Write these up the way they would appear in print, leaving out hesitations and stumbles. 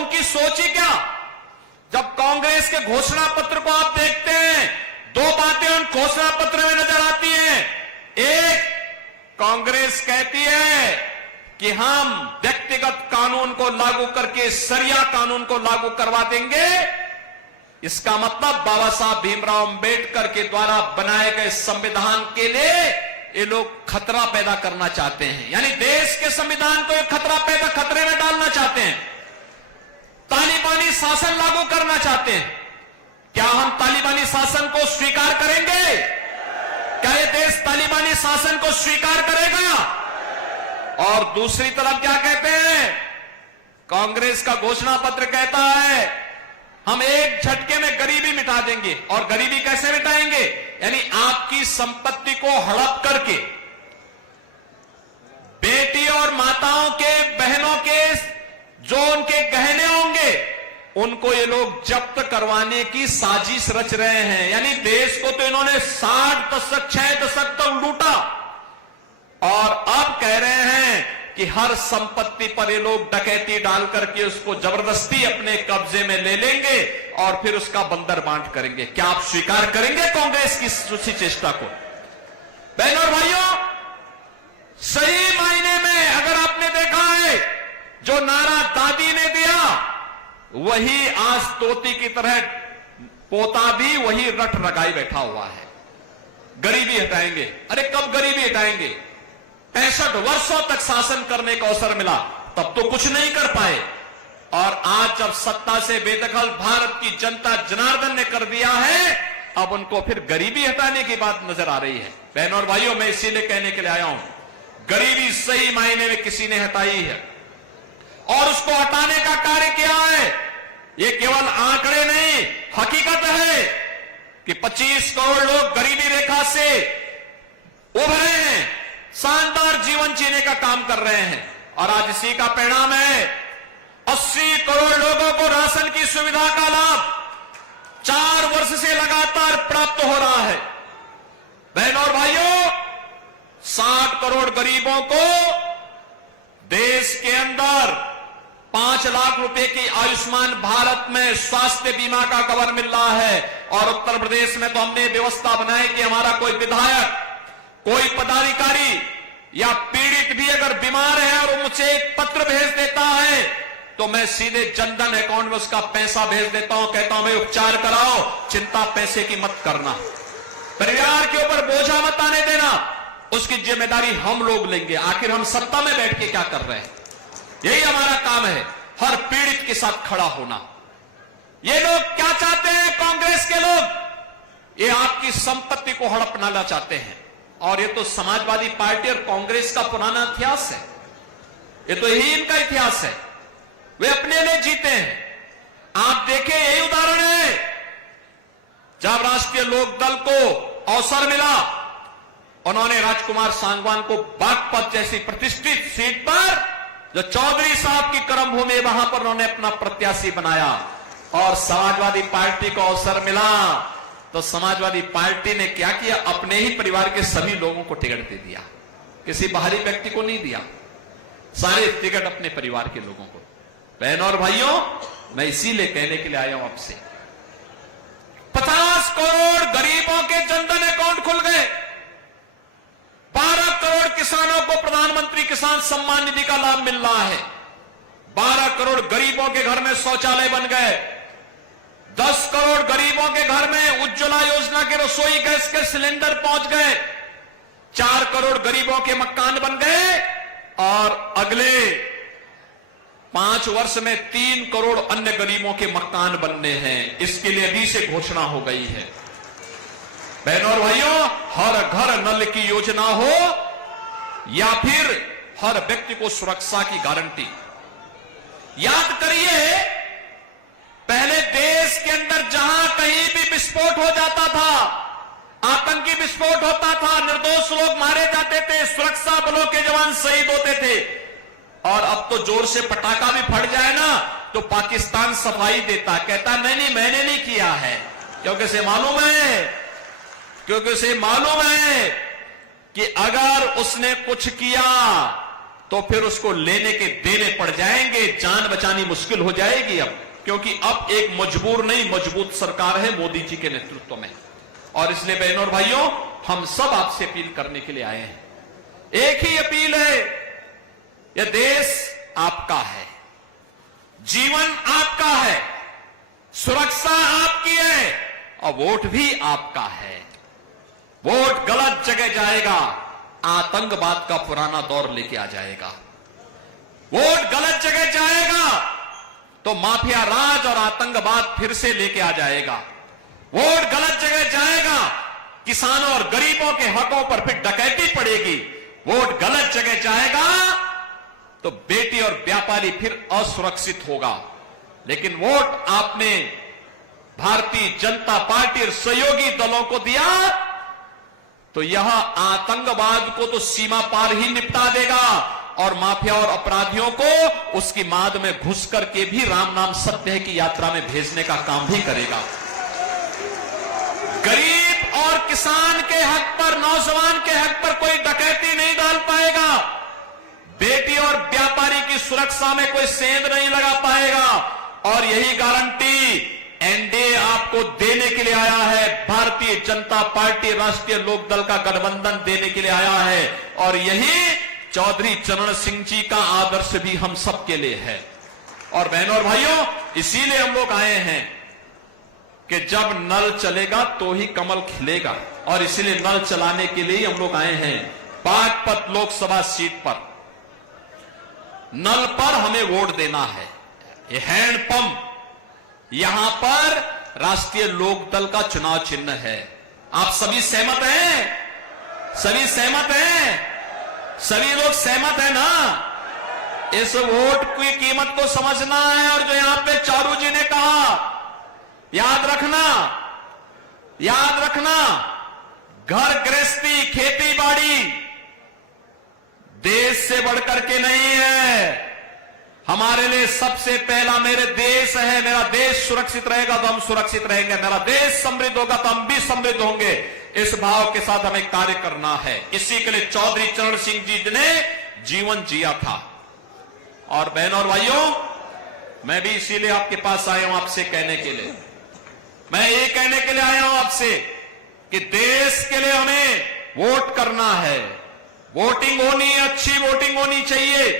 उनकी सोच ही क्या। जब कांग्रेस के घोषणा पत्र को आप देखते हैं, दो बातें उन घोषणा पत्र में नजर आती हैं। एक, कांग्रेस कहती है कि हम व्यक्तिगत कानून को लागू करके शरिया कानून को लागू करवा देंगे। इसका मतलब बाबा साहब भीमराव अंबेडकर के द्वारा बनाए गए संविधान के लिए ये लोग खतरा पैदा करना चाहते हैं, यानी देश के संविधान को खतरे में डालना चाहते हैं। तालिबानी शासन लागू करना चाहते हैं। क्या हम तालिबानी शासन को स्वीकार करेंगे? क्या ये देश तालिबानी शासन को स्वीकार करेगा? और दूसरी तरफ क्या कहते हैं, कांग्रेस का घोषणा पत्र कहता है हम एक झटके में गरीबी मिटा देंगे। और गरीबी कैसे मिटाएंगे? यानी आपकी संपत्ति को हड़प करके बेटी और माताओं के, बहनों के जो उनके गहने होंगे उनको ये लोग जब्त करवाने की साजिश रच रहे हैं। यानी देश को तो इन्होंने 60 दशक 6 दशक तक लूटा और अब कह रहे हैं कि हर संपत्ति पर ये लोग डकैती डाल करके उसको जबरदस्ती अपने कब्जे में ले लेंगे और फिर उसका बंदर बांट करेंगे। क्या आप स्वीकार करेंगे कांग्रेस की उसी चेष्टा को? बहनों और भाइयों, सही मायने में अगर आपने देखा है जो नारा दादी ने दिया वही आज तोती की तरह पोता भी वही रट रगाई बैठा हुआ है। गरीबी हटाएंगे। अरे कब गरीबी हटाएंगे? 65 वर्षों तक शासन करने का अवसर मिला, तब तो कुछ नहीं कर पाए। और आज जब सत्ता से बेदखल भारत की जनता जनार्दन ने कर दिया है, अब उनको फिर गरीबी हटाने की बात नजर आ रही है। बहनों और भाइयों, मैं इसीलिए कहने के लिए आया हूं, गरीबी सही मायने में किसी ने हटाई है और उसको हटाने का कार्य किया है। ये केवल आंकड़े नहीं, हकीकत है कि 25 करोड़ लोग गरीबी रेखा से उभरे हैं, शानदार जीवन जीने का काम कर रहे हैं। और आज इसी का परिणाम है 80 करोड़ लोगों को राशन की सुविधा का लाभ 4 वर्ष से लगातार प्राप्त हो रहा है। बहनों और भाइयों, 60 करोड़ गरीबों को देश के अंदर 5 लाख रुपए की आयुष्मान भारत में स्वास्थ्य बीमा का कवर मिल रहा है। और उत्तर प्रदेश में तो हमने व्यवस्था बनाई कि हमारा कोई विधायक, कोई पदाधिकारी या पीड़ित भी अगर बीमार है और मुझे एक पत्र भेज देता है तो मैं सीधे जनधन अकाउंट में उसका पैसा भेज देता हूं, कहता हूं भाई उपचार कराओ, चिंता पैसे की मत करना, परिवार के ऊपर बोझा मत आने देना, उसकी जिम्मेदारी हम लोग लेंगे। आखिर हम सत्ता में बैठ के क्या कर रहे हैं? यही हमारा काम है, हर पीड़ित के साथ खड़ा होना। ये लोग क्या चाहते हैं? कांग्रेस के लोग ये आपकी संपत्ति को हड़पना चाहते हैं। और ये तो समाजवादी पार्टी और कांग्रेस का पुराना इतिहास है, ये तो यही इनका इतिहास है। वे अपने लिए जीते हैं। आप देखें, यही उदाहरण है जब राष्ट्रीय लोकदल को अवसर मिला, उन्होंने राजकुमार सांगवान को बागपत जैसी प्रतिष्ठित सीट पर, जो चौधरी साहब की कर्मभूमि, वहां पर उन्होंने अपना प्रत्याशी बनाया। और समाजवादी पार्टी को अवसर मिला तो समाजवादी पार्टी ने क्या किया? अपने ही परिवार के सभी लोगों को टिकट दे दिया, किसी बाहरी व्यक्ति को नहीं दिया, सारे टिकट अपने परिवार के लोगों को। बहनों और भाइयों, मैं इसीलिए कहने के लिए आया हूं आपसे, 50 करोड़ गरीबों के जनधन अकाउंट खुल गए, 12 करोड़ किसानों को प्रधानमंत्री किसान सम्मान निधि का लाभ मिल रहा है, 12 करोड़ गरीबों के घर में शौचालय बन गए, 10 करोड़ गरीबों के घर में उज्ज्वला योजना के रसोई गैस के सिलेंडर पहुंच गए, 4 करोड़ गरीबों के मकान बन गए और अगले 5 वर्ष में 3 करोड़ अन्य गरीबों के मकान बनने हैं। इसके लिए अभी से घोषणा हो गई है। बहनों और भाइयों, हर घर नल की योजना हो या फिर हर व्यक्ति को सुरक्षा की गारंटी। याद करिए, पहले देश के अंदर जहां कहीं भी विस्फोट हो जाता था, आतंकी विस्फोट होता था, निर्दोष लोग मारे जाते थे, सुरक्षा बलों के जवान शहीद होते थे। और अब तो जोर से पटाखा भी फट जाए ना तो पाकिस्तान सफाई देता, कहता नहीं मैंने नहीं किया है, क्योंकि उसे मालूम है कि अगर उसने कुछ किया तो फिर उसको लेने के देने पड़ जाएंगे, जान बचानी मुश्किल हो जाएगी अब, क्योंकि अब एक मजबूर नहीं मजबूत सरकार है मोदी जी के नेतृत्व में। और इसलिए बहनों और भाइयों, हम सब आपसे अपील करने के लिए आए हैं। एक ही अपील है, यह देश आपका है, जीवन आपका है, सुरक्षा आपकी है और वोट भी आपका है। वोट गलत जगह जाएगा, आतंकवाद का पुराना दौर लेके आ जाएगा। वोट गलत जगह जाएगा तो माफिया राज और आतंकवाद फिर से लेके आ जाएगा। वोट गलत जगह जाएगा, किसानों और गरीबों के हकों पर फिर डकैती पड़ेगी। वोट गलत जगह जाएगा तो बेटी और व्यापारी फिर असुरक्षित होगा। लेकिन वोट आपने भारतीय जनता पार्टी और सहयोगी दलों को दिया तो यह आतंकवाद को तो सीमा पार ही निपटा देगा और माफिया और अपराधियों को उसकी माद में घुस करके भी राम नाम सत्य है की यात्रा में भेजने का काम भी करेगा। गरीब और किसान के हक पर, नौजवान के हक पर कोई डकैती नहीं डाल पाएगा। बेटी और व्यापारी की सुरक्षा में कोई सेंध नहीं लगा पाएगा। और यही गारंटी एनडीए आपको देने के लिए आया है। भारतीय जनता पार्टी राष्ट्रीय लोकदल का गठबंधन देने के लिए आया है और यही चौधरी चरण सिंह जी का आदर्श भी हम सबके लिए है। और बहनों और भाइयों, इसीलिए हम लोग आए हैं कि जब नल चलेगा तो ही कमल खिलेगा और इसीलिए नल चलाने के लिए हम लोग आए हैं। बागपत लोकसभा सीट पर नल पर हमें वोट देना है। ये हैंडपंप यहां पर राष्ट्रीय लोकदल का चुनाव चिन्ह है। आप सभी सहमत हैं? सभी सहमत हैं? सभी लोग सहमत हैं ना? इस वोट की कीमत को समझना है। और जो यहां पे चारू जी ने कहा, याद रखना, याद रखना, घर गृहस्थी खेती बाड़ी देश से बढ़कर के नहीं है। हमारे लिए सबसे पहला मेरे देश है। मेरा देश सुरक्षित रहेगा तो हम सुरक्षित रहेंगे, मेरा देश समृद्ध होगा तो हम भी समृद्ध होंगे। इस भाव के साथ हमें कार्य करना है। इसी के लिए चौधरी चरण सिंह जी ने जीवन जिया था। और बहनों और भाइयों, मैं भी इसीलिए आपके पास आया हूं, आपसे कहने के लिए, मैं ये कहने के लिए आया हूं आपसे कि देश के लिए हमें वोट करना है। वोटिंग होनी, अच्छी वोटिंग होनी चाहिए।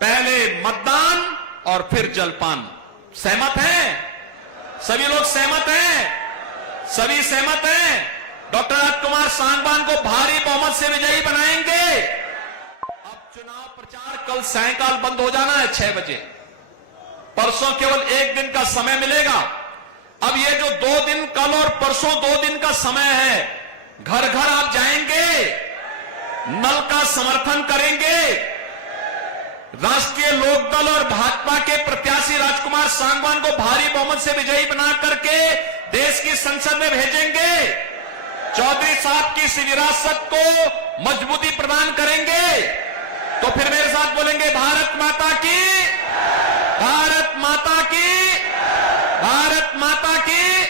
पहले मतदान और फिर जलपान। सहमत हैं? सभी लोग सहमत हैं? सभी सहमत हैं? डॉक्टर राजकुमार सांगवान को भारी बहुमत से विजयी बनाएंगे। अब चुनाव प्रचार कल सायंकाल बंद हो जाना है 6 बजे। परसों केवल 1 दिन का समय मिलेगा। अब ये जो 2 दिन, कल और परसों 2 दिन का समय है, घर घर आप जाएंगे, नल का समर्थन करेंगे, राष्ट्रीय लोकदल और भाजपा के प्रत्याशी राजकुमार सांगवान को भारी बहुमत से विजयी बना करके देश की संसद में भेजेंगे। चौधरी साहब की इस विरासत को मजबूती प्रदान करेंगे। तो फिर मेरे साथ बोलेंगे, भारत माता की, भारत माता की, भारत माता की।